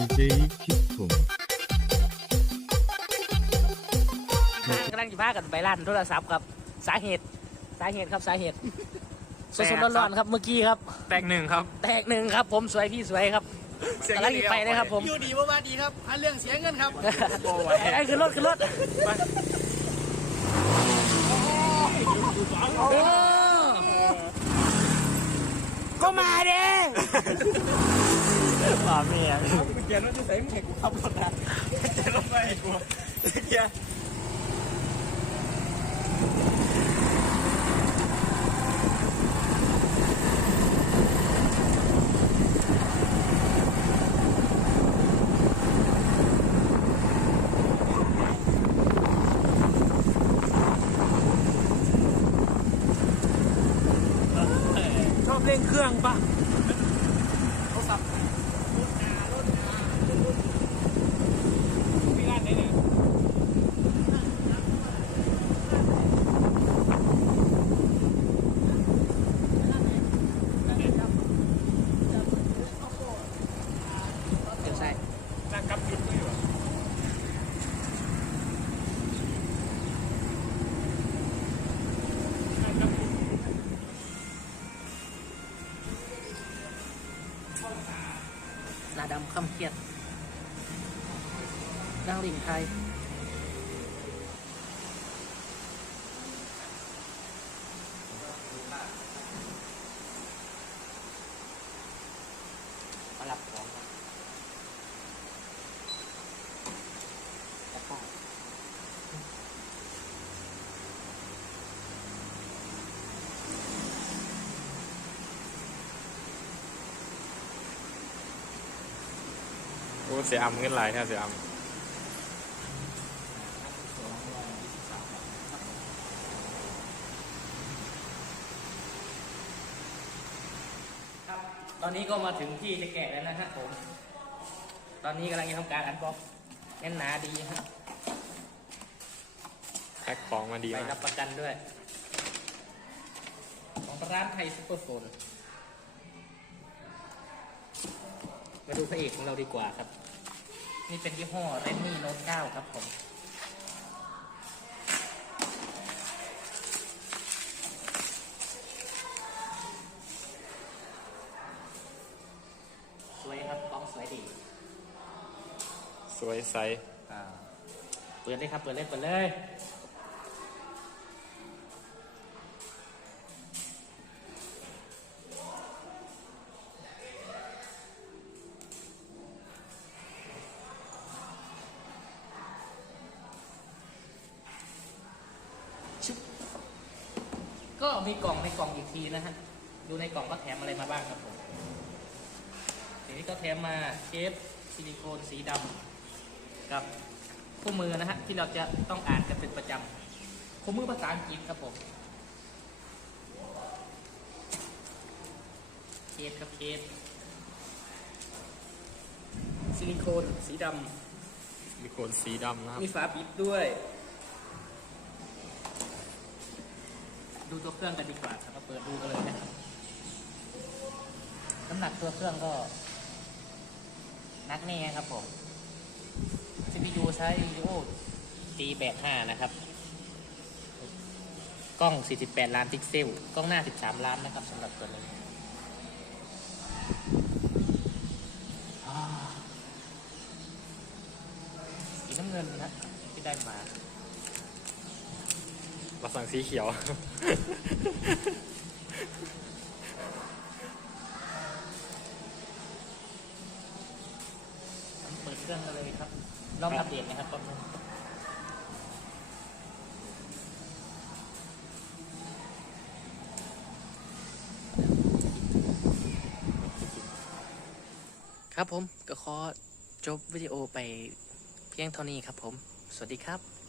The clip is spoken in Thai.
BJ 키톤กำลังจะพากันไปร้านโทรศัพท์ครับสาเหตุสาเหตุครับสาเหตุสดๆร้อนๆครับเมื่อกี้ครับ แตกหนึ่งครับ แตกหนึ่งครับ ผมสวยพี่สวยครับกำลังจะไปนะครับผมอยู่ดีว่าว่าดีครับหาเรื่องเสียเงินครับไอ้คือรถคือรถโอ้ก็มาเด้ ปาเมียเกียร์รถจะใส่มึงเห็นกูขับรถนะเจอรถไฟกูเกียร์ชอบเล่นเครื่องปะ มีร้านไหนเนี่ย เดี๋ยวใส่ ร้านกับยุทธก็อยู่ หน้าดำคำเขียดดังลิงไทยมาหลับของครับ กระเป๋าโอ้เสียอำเงินหลายแท้เสียอำครับตอนนี้ก็มาถึงที่จะแกะแล้วนะฮะผม ตอนนี้กำลังจะทำการอันบ็อกซ์แน่นหนาดีฮะแพ็คของมาดีไปมารับกประกันด้วย ของร้านไทยซุปเปอร์โฟน ดูพระเอกของเราดีกว่าครับ นี่เป็นยี่ห้อ Redmi Note 9ครับผมสวยครับกล้องสวยดีสวยใสเปิดเลยครับ เปิดเลย เปิดเลย ก็มีกล่องในกล่องอีกทีนะฮะ ดูในกล่องก็แถมอะไรมาบ้างครับผมทีนี้ก็แถมมาเทปซิลิโคนสีดำกับคู่มือนะฮะที่เราจะต้องอ่านกันเป็นประจำคู่มือภาษาอังกฤษครับผมเคสครับเคสซิลิโคนสีดมีโคนสีดำนะครับำมีฝาปิดด้วย ตัวเครื่องกันดีกว่าครับมาเปิดดูกันเลยนะครับน้ำหนักตัวเครื่องก็นักแน่ครับผม CPU ใช้ Helio G85 นะครับ กล้อง 48 ล้านพิกเซล กล้องหน้า 13 ล้านนะครับสำหรับตัวนี้สีน้ำเงินนะที่ได้มา เราสั่งสีเขียว เปิดเครื่องกันเลยครับลองอัปเดตนะครับแป๊บนึงครับผมก็ขอจบวิดีโอไปเพียงเท่านี้ครับผม สวัสดีครับ